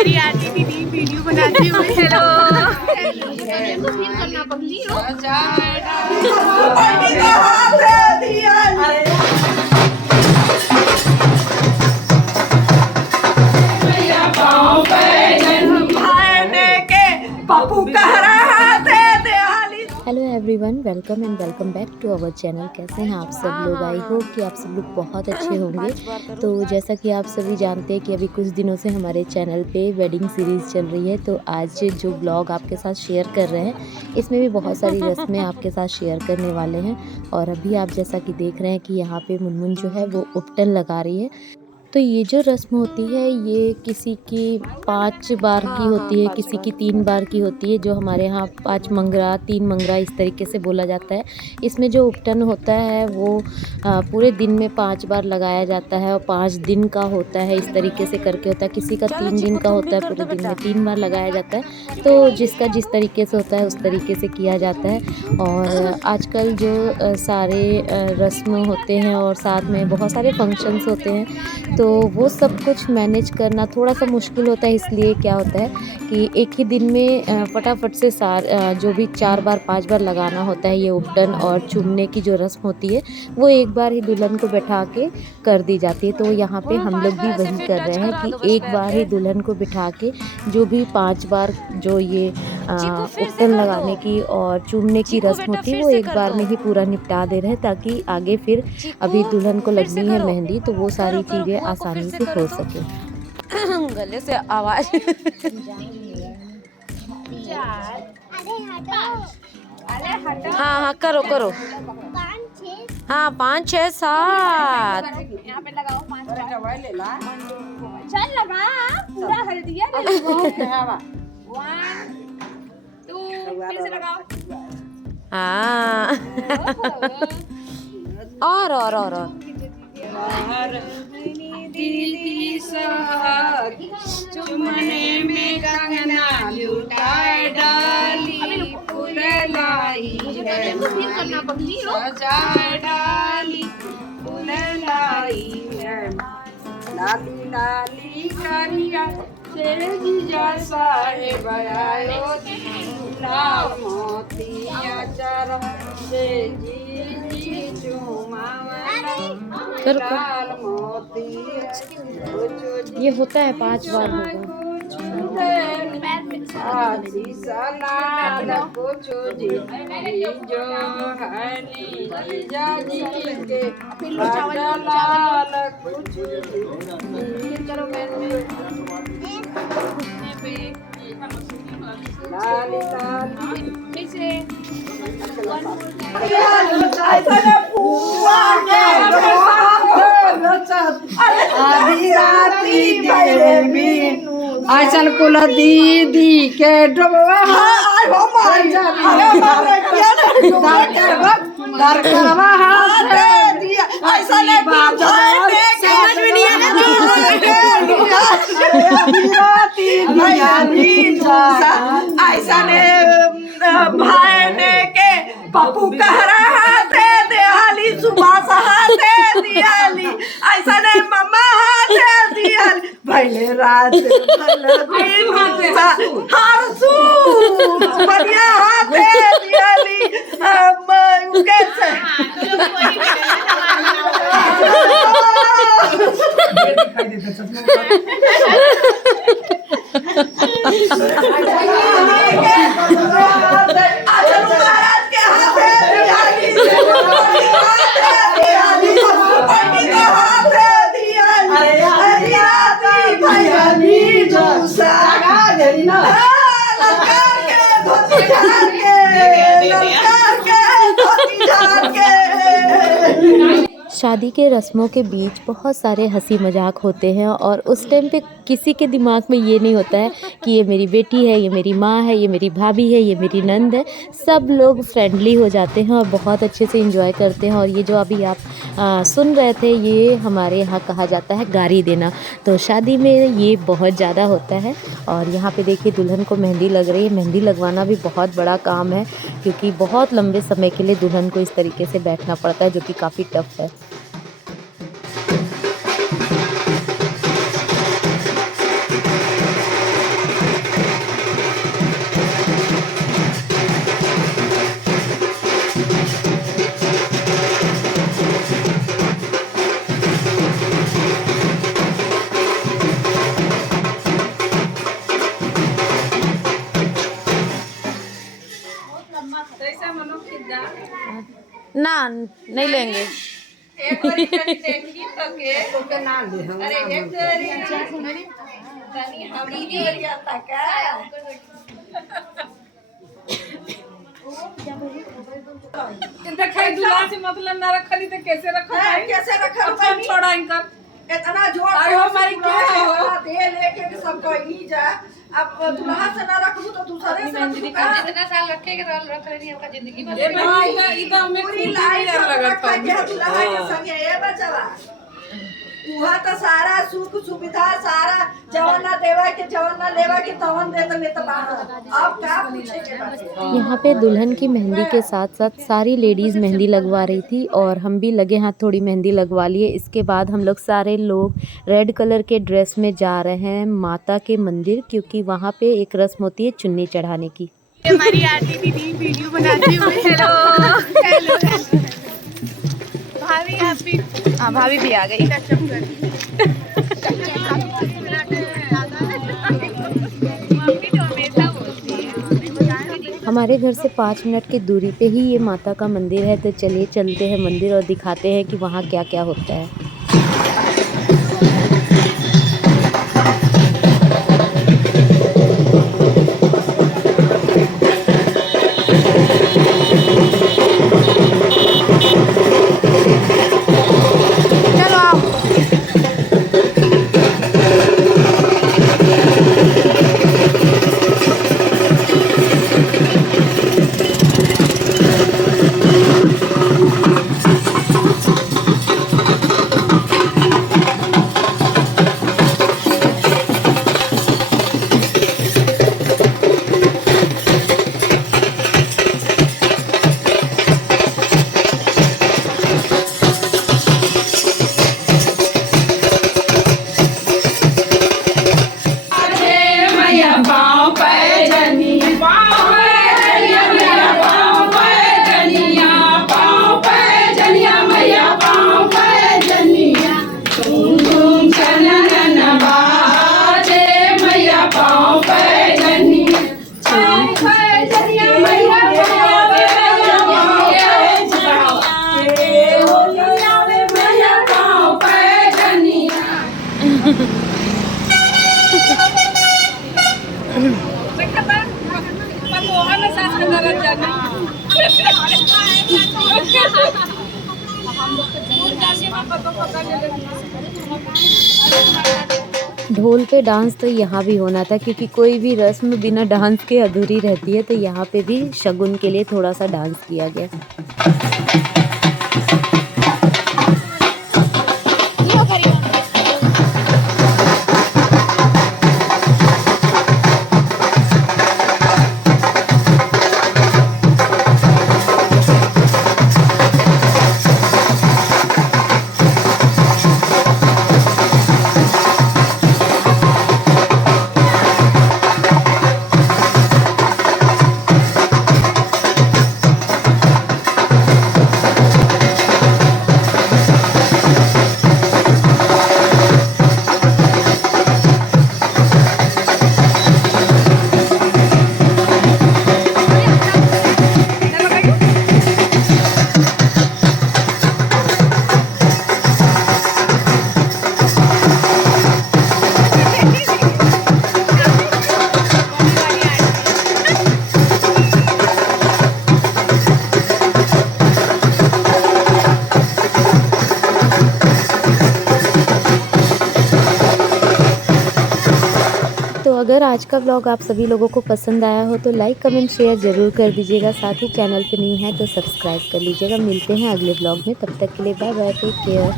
हमारी आरती दीदी वीडियो बनाती हुई। हेलो करना पगली हो। Hello everyone, welcome and welcome back to our channel. कैसे हैं आप सब लोग? आई होप कि आप सब लोग बहुत अच्छे होंगे। तो जैसा कि आप सभी जानते हैं कि अभी कुछ दिनों से हमारे चैनल पे वेडिंग सीरीज़ चल रही है, तो आज जो ब्लॉग आपके साथ शेयर कर रहे हैं इसमें भी बहुत सारी रस्में आपके साथ शेयर करने वाले हैं। और अभी आप जैसा कि देख रहे हैं कि यहाँ पे मुनमुन जो है वो उपटन लगा रही है। तो ये जो रस्म होती है ये किसी की 5 बार की होती है, किसी की 3 बार की होती है। जो हमारे यहाँ 5 मंगरा 3 मंगरा इस तरीके से बोला जाता है। इसमें जो उपटन होता है वो पूरे दिन में 5 बार लगाया जाता है और 5 दिन का होता है। इस तरीके से करके होता है। किसी का 3 दिन का होता है, पूरे दिन में 3 बार लगाया जाता है। तो जिसका जिस तरीके से होता है उस तरीके से किया जाता है। और आजकल जो सारे रस्म होते हैं और साथ में बहुत सारे फंक्शंस होते हैं, तो वो सब कुछ मैनेज करना थोड़ा सा मुश्किल होता है। इसलिए क्या होता है कि एक ही दिन में फटाफट से जो भी 4 बार 5 बार लगाना होता है, ये उपटन और चूमने की जो रस्म होती है वो एक बार ही दुल्हन को बैठा के कर दी जाती है। तो यहाँ पे हम लोग भी वही कर रहे हैं कि एक बार ही दुल्हन को बिठा के जो भी 5 बार जो ये उपटन लगाने की और चूमने की रस्म होती है वो एक बार में ही पूरा निपटा दे रहे हैं, ताकि आगे फिर अभी दुल्हन को लगनी है मेहंदी, तो वो सारी चीज़ें आसानी से हो सके। गले से आवाज हाँ हाँ करो करो। हाँ 5 6 7 यहाँ पे लगाओ 5 बार। चल लगा पूरा हल्दिया ले लो। 1 2 फिर से लगाओ। हाँ और दीदी साथ चुमने में कंगना लुटाए डाली, फूल लाई है करना पगली हो। सजाए डाली फूल लाई है, लाली लाली करिया तेरे जीजा सारे बयायो लाल मोतिया चर से जी चुमावना लाल मोतिया। ये होता है 5 बार होगा। आजी सलाल पूछो जी जो हनी जीजा जी के लाल पूछो जी करो लाली लाली कैसे आधी राती ऐसन कुल दीदी के डोबा भाईने के पप्पू कह रहा थे देहाली सुबह सहाते दियाली ऐसा ने मम्मा हाथे दियाली पहले रात हरसू बढ़िया हाथे दियाली कैसे शादी के रस्मों के बीच बहुत सारे हंसी मजाक होते हैं और उस टाइम पे किसी के दिमाग में ये नहीं होता है कि ये मेरी बेटी है, ये मेरी माँ है, ये मेरी भाभी है, ये मेरी नंद है। सब लोग फ्रेंडली हो जाते हैं और बहुत अच्छे से एंजॉय करते हैं। और ये जो अभी आप सुन रहे थे ये हमारे यहाँ कहा जाता है गारी देना। तो शादी में ये बहुत ज़्यादा होता है। और यहाँ पे देखिए दुल्हन को मेहंदी लग रही है। मेहंदी लगवाना भी बहुत बड़ा काम है क्योंकि बहुत लंबे समय के लिए दुल्हन को इस तरीके से बैठना पड़ता है, जो कि काफ़ी टफ है। ना नहीं लेंगे। एक बारी कनी देखी तो के ओके ना ले हम। अरे एक बारी कनी हमी भी आता का इनका खाई दूल्हा से मतलब ना रखली तो कैसे रखा है? कैसे रखा अपन छोड़ा इनका इतना जोर आय हो माई के हो दे लेके सब कहीं जा। अब दुल्हा से ना रखबू तो दूसरे से जितना साल रखेगा तो रख लेनी आपका जिंदगी भर। ये भाई इधर में पूरी खूब लाइफ यार लगा रखा के दुल्हा के संगे ए बचवा उहा तो सारा सुख सुविधा सारा जवन ना देवा के जवन ना लेवा के तवन दे तो ले तो बाहर। अब क्या पूछे के बात। यहाँ पे दुल्हन की मेहंदी के साथ साथ सारी लेडीज़ मेहंदी लगवा रही थी और हम भी लगे हाथ थोड़ी मेहंदी लगवा लिए। इसके बाद हम लोग सारे लोग रेड कलर के ड्रेस में जा रहे हैं माता के मंदिर, क्योंकि वहाँ पे एक रस्म होती है चुन्नी चढ़ाने की। हमारी आरती दीदी वीडियो बनाती हुई। हेलो भाभी हैप्पी। हाँ भाभी भी आ गई। हमारे घर से 5 मिनट की दूरी पे ही ये माता का मंदिर है, तो चलिए चलते हैं मंदिर और दिखाते हैं कि वहाँ क्या क्या होता है। ढोल पे डांस तो यहाँ भी होना था, क्योंकि कोई भी रस्म बिना डांस के अधूरी रहती है, तो यहाँ पे भी शगुन के लिए थोड़ा सा डांस किया गया। अगर आज का व्लॉग आप सभी लोगों को पसंद आया हो तो लाइक कमेंट शेयर ज़रूर कर दीजिएगा। साथ ही चैनल पे न्यू है तो सब्सक्राइब कर लीजिएगा। मिलते हैं अगले व्लॉग में, तब तक के लिए बाय बाय, टेक केयर।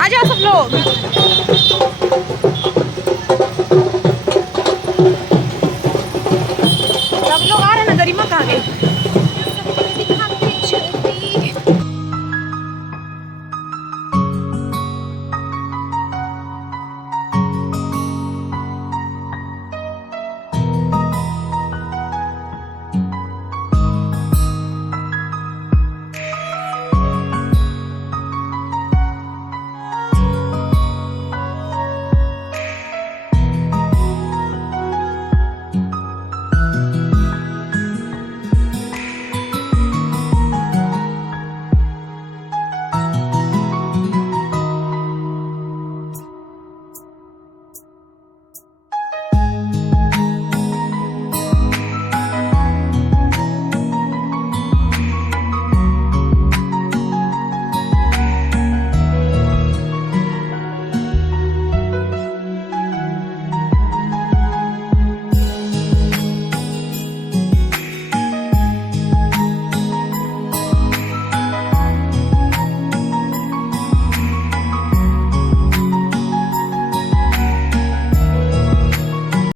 आ जाओ सब लोग।